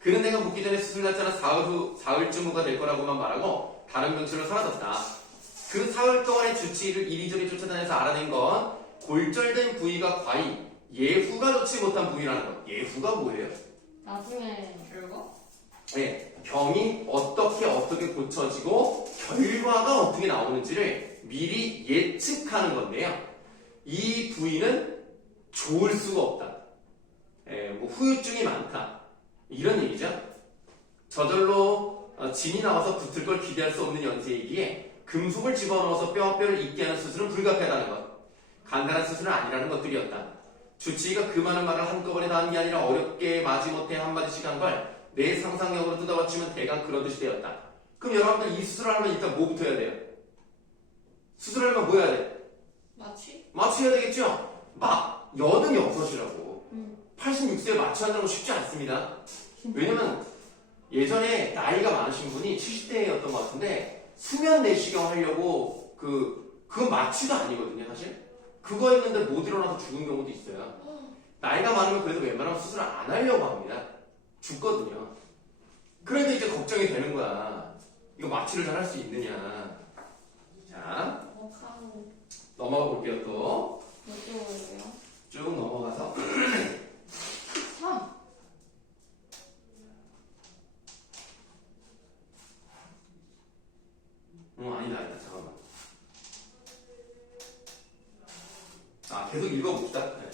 그는 내가 묻기 전에 수술 날짜는 사흘쯤 후가 될 거라고만 말하고 다른 병실로 사라졌다. 그 사흘 동안의 주치의를 이리저리 쫓아다녀서 알아낸 건 골절된 부위가 과히 예후가 좋지 못한 부위라는 것. 예후가 뭐예요? 나중에 결과? 네, 병이 어떻게 고쳐지고 결과가 어떻게 나오는지를 미리 예측하는 건데요. 이 부위는 좋을 수가 없다. 뭐 후유증이 많다. 이런 얘기죠. 저절로 진이 나와서 붙을 걸 기대할 수 없는 연세이기에 금속을 집어넣어서 뼈와 뼈를 잇게 하는 수술은 불가피하다는 것. 간단한 수술은 아니라는 것들이었다. 주치의가 그 많은 말을 한꺼번에 다 한 게 아니라 어렵게 마지못해 한마디씩 한 걸 내 상상력으로 뜯어맞추면 대강 그러듯이 되었다. 그럼 여러분들 이 수술을 하면 일단 뭐부터 해야 돼요? 수술하려면 뭐 해야 돼? 마취? 마취해야 되겠죠? 86이라고. 86세에 마취한다는 건 쉽지 않습니다. 왜냐면 예전에 나이가 많으신 분이 70대였던 것 같은데 수면 내시경 하려고 그건 마취도 아니거든요, 사실. 그거 했는데 못 일어나서 죽은 경우도 있어요. 나이가 많으면 그래도 웬만하면 수술을 안 하려고 합니다. 죽거든요. 그래도 이제 걱정이 되는 거야. 이거 마취를 잘 할 수 있느냐. 자, 넘어가 볼게요, 또. 몇 개월이에요? 쭉 넘어가서. 3. 아니다. 잠깐만. 계속 읽어봅시다. 네.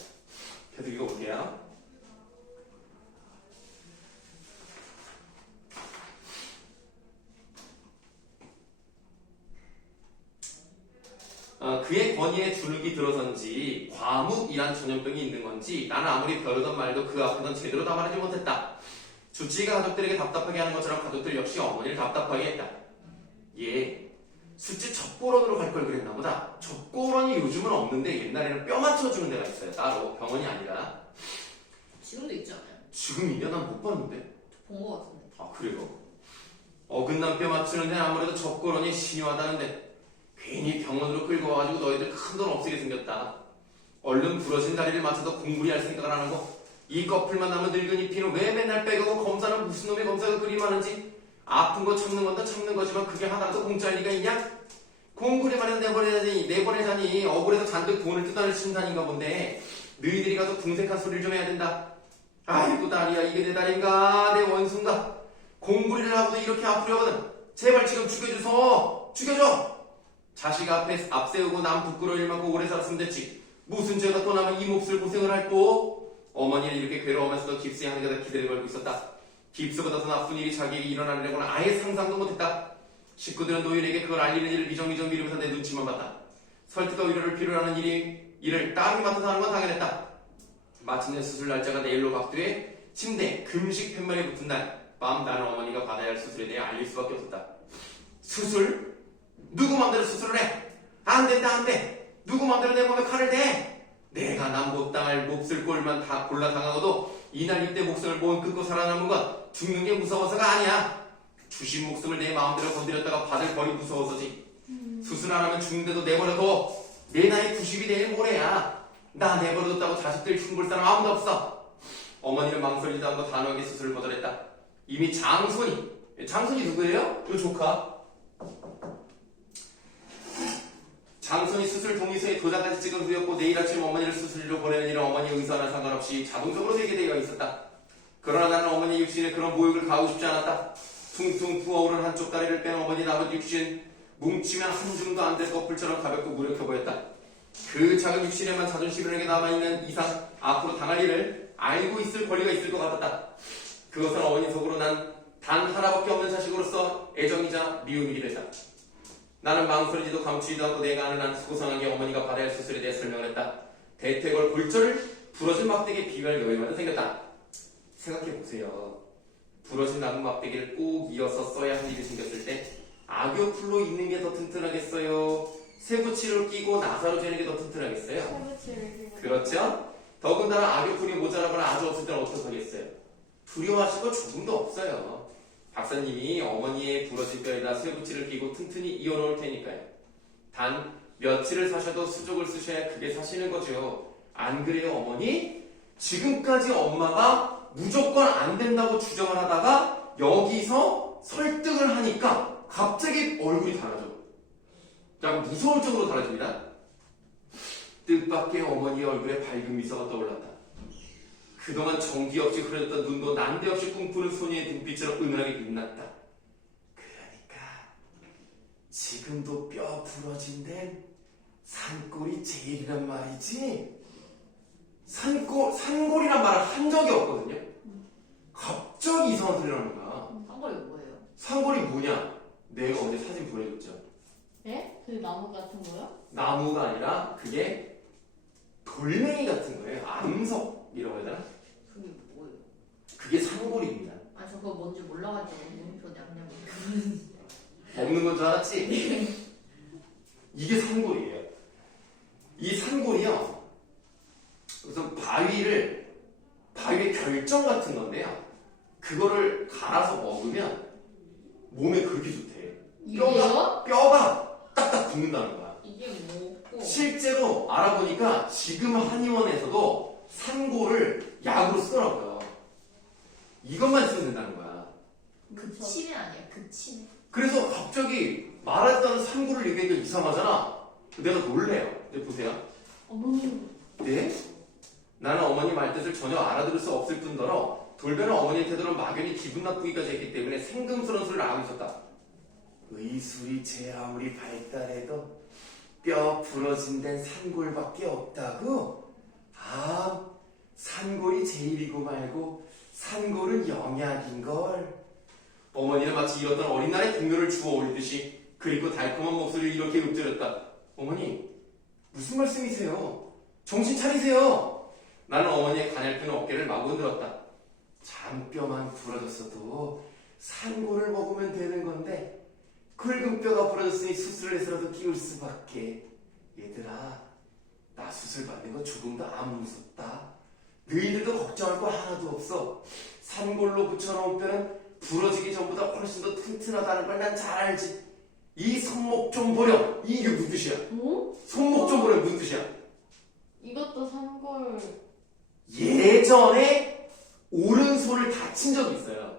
계속 읽어볼게요. 그의 권위에 주눅이 들어선지 과묵이란 전염병이 있는 건지 나는 아무리 벼르던 말도 그 앞에선 제대로 다 말하지 못했다. 주치의가 가족들에게 답답하게 하는 것처럼 가족들 역시 어머니를 답답하게 했다. 얘 수치 젖보런으로 갈 걸 그랬나 보다. 젖보런이 요즘은 없는데 옛날에는 뼈 맞춰주는 데가 있어요. 따로 병원이 아니라. 지금도 있지 않아요? 지금 있냐? 난 못 봤는데. 본 거 같은데. 그래요? 어긋난 뼈 맞추는 데는 아무래도 젖보런이 신요하다는데 괜히 병원으로 끌고 와가지고 너희들 큰 돈 없애게 생겼다. 얼른 부러진 다리를 맞춰서 공부리 할 생각을 안 하고 이 커플만 남은 늙은이 피는 왜 맨날 빼가고 검사는 무슨 놈의 검사가 그리 많은지. 아픈 거 참는 건 다 참는 거지만 그게 하나도 공짜일 리가 있냐? 공구리만 해서 내보내자니 억울해서 잔뜩 돈을 뜯어낼 심산인가 본데 너희들이 가서 궁색한 소리를 좀 해야 된다. 아이고 다리야, 이게 내 다리인가 내 원수인가. 공구리를 하고도 이렇게 아프려거든. 제발 지금 죽여줘. 자식 앞에 앞세우고 남 부끄러울 일 많고 오래 살았으면 됐지. 무슨 죄가 또 나면 이 몹쓸 고생을 할꼬. 어머니는 이렇게 괴로워하면서도 깁스에 한가닥 기대를 걸고 있었다. 깁스보다 더 나쁜 일이 자기에게 일어나려고는 아예 상상도 못했다. 식구들은 노인에게 그걸 알리는 일을 미정미정 미루면서 내 눈치만 봤다. 설득과 위로를 필요로 하는 일을 딸이 맡아서 하는 건 당연했다. 마침내 수술 날짜가 내일로 박두에 침대 금식 팻말에 붙은 날 밤 나는 어머니가 받아야 할 수술에 대해 알릴 수밖에 없었다. 수술? 누구 맘대로 수술을 해? 안 된다, 안 돼. 누구 맘대로 내 몸에 칼을 대? 내가 남 못 당할 몹쓸 꼴만 다 골라 당하고도 이날 이때 목숨을 못 끊고 살아남은 건 죽는 게 무서워서가 아니야. 주신 목숨을 내 마음대로 건드렸다가 받을 벌이 무서워서지. 수술 안 하면 죽는데도 내버려둬. 내 나이 90이 내일 모레야. 나 내버려뒀다고 자식들 흉볼 사람 아무도 없어. 어머니는 망설이지도 않고 단호하게 수술을 거절했다. 이미 장손이 누구예요? 요 조카. 장손이 수술 동의서에 도장까지 찍은 후였고 내일 아침 어머니를 수술실로 보내는 일은 어머니의 의사와는 상관없이 자동적으로 되게 되어 있었다. 그러나 나는 어머니 육신에 그런 모욕을 가하고 싶지 않았다. 퉁퉁 부어오른 한쪽 다리를 뺀 어머니 남은 육신, 뭉치면 한 줌도 안 될 커플처럼 가볍고 무력해 보였다. 그 작은 육신에만 자존심을 남아있는 이상 앞으로 당할 일을 알고 있을 권리가 있을 것 같았다. 그것은 어머니 속으로 난 단 하나밖에 없는 자식으로서 애정이자 미움이기도 했다. 나는 망설이지도 감추지도 않고 내가 아는 한 고상하게 어머니가 받아야 할 수술에 대해 설명을 했다. 대퇴골 골절을 부러진 막대기에 비교할 여유만 생겼다. 생각해보세요. 부러진 나무 막대기를 꼭 이어서 써야 할 일이 생겼을 때 악교풀로 있는 게 더 튼튼하겠어요? 쇠붙이를 끼고 나사로 재는 게 더 튼튼하겠어요? 그렇죠? 더군다나 악교풀이 모자라거나 아주 없을 때는 어떡하겠어요? 두려워하실 거 조금도 없어요. 박사님이 어머니의 부러진 뼈에다 쇠붙이를 끼고 튼튼히 이어놓을 테니까요. 단 며칠을 사셔도 수족을 쓰셔야 그게 사시는 거죠. 안 그래요, 어머니? 지금까지 엄마가 무조건 안 된다고 주장을 하다가 여기서 설득을 하니까 갑자기 얼굴이 달라져. 약간 무서울 정도로 달라집니다. 뜻밖의 어머니의 얼굴에 밝은 미소가 떠올랐다. 그동안 정기 없이 흐려졌던 눈도 난데없이 꿈꾸는 소녀의 눈빛처럼 은은하게 빛났다. 그러니까 지금도 뼈 부러진 데는 산골이 제일이란 말이지? 산골이란 말을 한 적이 없거든요. 갑자기 이상한 소리를 하는 거야. 산골이 뭐예요? 산골이 뭐냐? 내가 어제 사진 보내줬죠. 네? 그 나무 같은 거요? 나무가 아니라 그게 돌멩이 같은 거예요. 암석이라고 해야 되나? 그게 뭐예요? 그게 산골입니다. 아, 저 그거 뭔지 몰라가지고 물음표 냠냠. 먹는 건 줄 알았지? 이게 산골이에요. 이 산골이요. 무슨 바위의 결정 같은 건데요. 그거를 갈아서 먹으면 몸에 그렇게 좋대. 이게요? 뼈가 딱딱 붙는다는 거야. 이게 뭐고? 실제로 알아보니까 지금 한의원에서도 산골을 약으로 쓰더라고요. 이것만 쓰면 된다는 거야. 그 치매 아니야? 그 치매. 그래서 갑자기 말하지도 산골을 얘기하니까 이상하잖아. 내가 놀래요. 근데 보세요. 어머님. 네? 나는 어머니 말뜻을 전혀 알아들을 수 없을 뿐더러 돌변은 어머니의 태도는 막연히 기분 나쁘기까지 했기 때문에 생금스러운 소리를 하고 있었다. 의술이 제 아무리 발달해도 뼈 부러진 데는 산골밖에 없다고? 아, 산골이 제일이고 말고 산골은 영약인걸. 어머니는 마치 잃었던 어린 날의 동료를 주워 올리듯이 그리고 달콤한 목소리를 이렇게 읊조렸다. 어머니, 무슨 말씀이세요? 정신 차리세요. 나는 어머니의 가냘픈 어깨를 마구 흔들었다. 잔뼈만 부러졌어도 산골을 먹으면 되는 건데 굵은 뼈가 부러졌으니 수술을 해서라도 끼울 수밖에. 얘들아, 나 수술 받는 거 조금도 안 무섭다. 너희들도 걱정할 거 하나도 없어. 산골로 붙여놓은 뼈는 부러지기 전보다 훨씬 더 튼튼하다는 걸 난 잘 알지. 이 손목 좀 보렴. 이게 무슨 뜻이야? 뭐? 손목 좀 보렴 무슨 뜻이야? 이것도 산골. 예전에 오른손을 다친 적이 있어요.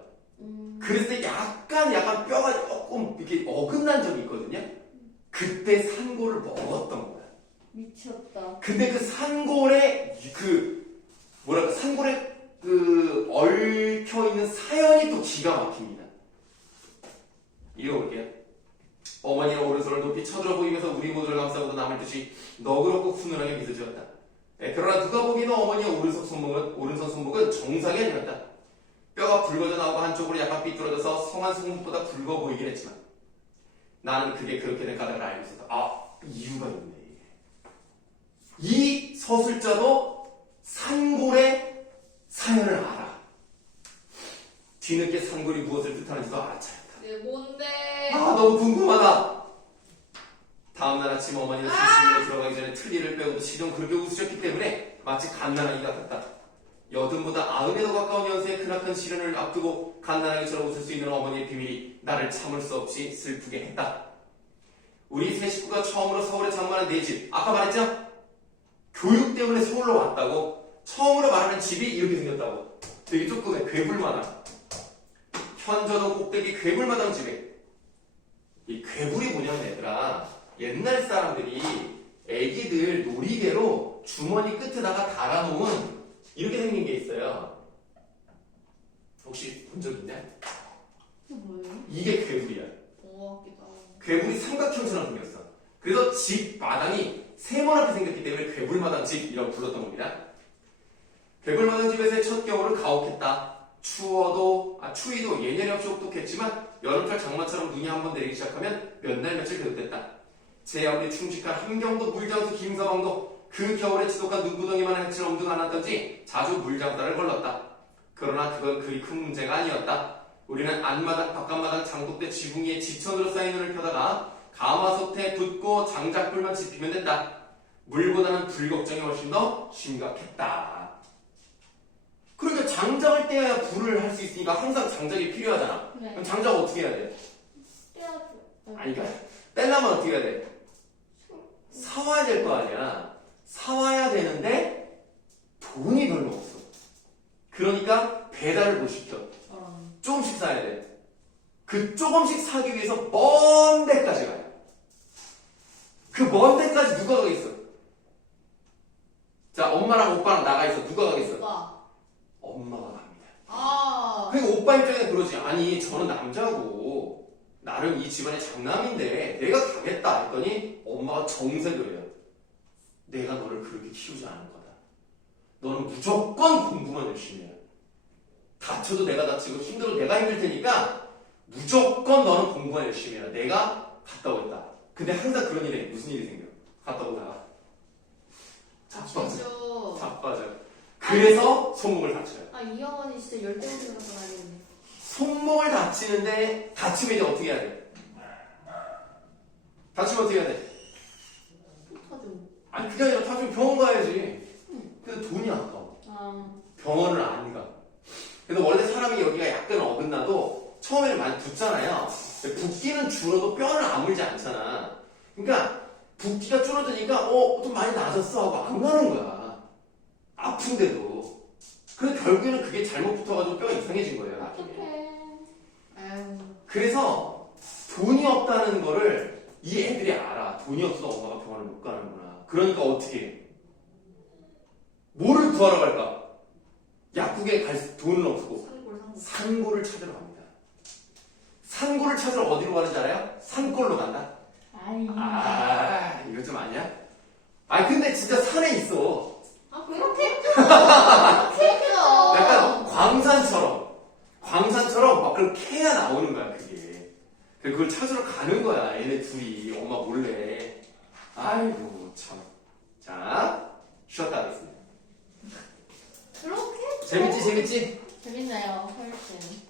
그랬을 때 약간 뼈가 조금 이렇게 어긋난 적이 있거든요. 그때 산골을 먹었던 거야. 미쳤다. 근데 그 산골에 산골에 얽혀 있는 사연이 또 기가 막힙니다. 읽어볼게요. 어머니는 오른손을 높이 쳐들어 보이면서 우리 모두를 감싸고도 남을 듯이 너그럽고 훈훈하게 미소 지었다. 그러나 누가 보기에도 어머니의 오른손 손목은 정상이 아니었다. 뼈가 붉어져 나오고 한쪽으로 약간 삐뚤어져서 성한 손목보다 붉어 보이긴 했지만 나는 그게 그렇게 된 까닭을 알고 있었다. 아, 이유가 있네. 이 서술자도 산골의 사연을 알아. 뒤늦게 산골이 무엇을 뜻하는지도 알아차렸다. 네, 뭔데? 아, 너무 궁금하다. 다음날 아침 어머니는 수술실에 들어가기 전에 틀니를 빼고도 시종 그렇게 웃으셨기 때문에 마치 갓난아기 같았다. 여든보다 90에 더 가까운 연세의 크나큰 시련을 앞두고 갓난아기처럼 웃을 수 있는 어머니의 비밀이 나를 참을 수 없이 슬프게 했다. 우리 세 식구가 처음으로 서울에 장만한 내 집, 아까 말했죠? 교육 때문에 서울로 왔다고. 처음으로 말하는 집이 이렇게 생겼다고. 되게 조그매 괴물마당. 현저동 꼭대기 괴물마당 집에. 이 괴물이 뭐냐면 얘들아, 옛날 사람들이 애기들 놀이개로 주머니 끝에다가 달아놓은 이렇게 생긴 게 있어요. 혹시 본 적 있냐? 이게 뭐예요? 이게 괴물이야. 오, 같기도 하고. 괴물이 삼각형처럼 생겼어. 그래서 집 마당이 세모나게 생겼기 때문에 괴물마당 집이라고 불렀던 겁니다. 괴물마당 집에서의 첫 겨울은 가혹했다. 추위도 예년이 없이 혹독했지만 여름철 장마처럼 눈이 한번 내리기 시작하면 몇 날 며칠 계속됐다. 제 아무리 충직한 함경도 물장수 김서방도 그 겨울에 지독한 눈구덩이만한 해치를 엄두가 안 났던지 자주 물장사를 걸렀다. 그러나 그건 그리 큰 문제가 아니었다. 우리는 안마당, 바깥마당, 장독대 지붕 위에 지천으로 쌓인 눈을 펴다가 가마솥에 붓고 장작불만 지피면 된다. 물보다는 불 걱정이 훨씬 더 심각했다. 그러니까 장작을 떼야 불을 할 수 있으니까 항상 장작이 필요하잖아. 네. 그럼 장작 어떻게 해야 돼? 아니, 그러니까 떼려면 어떻게 해야 돼? 사와야 될 거 아니야. 사와야 되는데 돈이 별로 없어. 그러니까 배달을 못 시켜. 조금씩 사야 돼. 그 조금씩 사기 위해서 먼 데까지 가요. 그 먼 데까지 누가 가겠어? 자, 엄마랑 오빠랑 나가 있어. 누가 가겠어? 오빠. 엄마가 갑니다. 아. 그러니까 오빠 입장에서 그러지. 아니, 저는 남자고 나름 이 집안의 장남인데 내가 가겠다 했더니 엄마가 정색을 해요. 내가 너를 그렇게 키우지 않을 거다. 너는 무조건 공부만 열심히 해. 다쳐도 내가 다치고 힘들어도 내가 힘들 테니까 무조건 너는 공부만 열심히 해라. 내가 갔다 오겠다. 근데 항상 그런 일에 무슨 일이 생겨? 갔다 오다가 자빠져. 자빠져. 그래서 손목을 다쳐요. 아, 이 어머니 진짜 열대우리라서 알겠네. 손목을 다치는데 다치면 이제 어떻게 해야 돼? 다치면 어떻게 해야 돼? 아니 그게 아니라 나중에 병원 가야지. 근데 돈이 아까워. 아, 병원을 안 가. 그래서 원래 사람이 여기가 약간 어긋나도 처음에는 많이 붓잖아요. 붓기는 줄어도 뼈를 아물지 않잖아. 그러니까 붓기가 줄어드니까 좀 많이 나아졌어 하고 안 가는 거야. 아픈데도. 그래서 결국에는 그게 잘못 붙어가지고 뼈가 이상해진 거예요. 나중에. 어떡해. 아유. 그래서 돈이 없다는 거를 이 애들이 알아. 돈이 없어서 엄마가 병원을 못 가는구나. 그러니까 어떻게 해? 뭐를 구하러 갈까? 약국에 갈 돈은 없고 산골을 찾으러 갑니다. 산골을 찾으러 어디로 가는지 알아요? 산골로 간다? 아이. 아, 이거 좀 아니야? 아, 근데 진짜 산에 있어. 아, 그렇게? 약간 광산처럼 막 그걸 캐야 나오는 거야, 그게. 그래서 그걸 찾으러 가는 거야, 얘네 둘이. 엄마 몰래. 아이고, 참. 자, 쉬었다 하겠습니다. 그렇게? 재밌지? 재밌네요, 훨씬.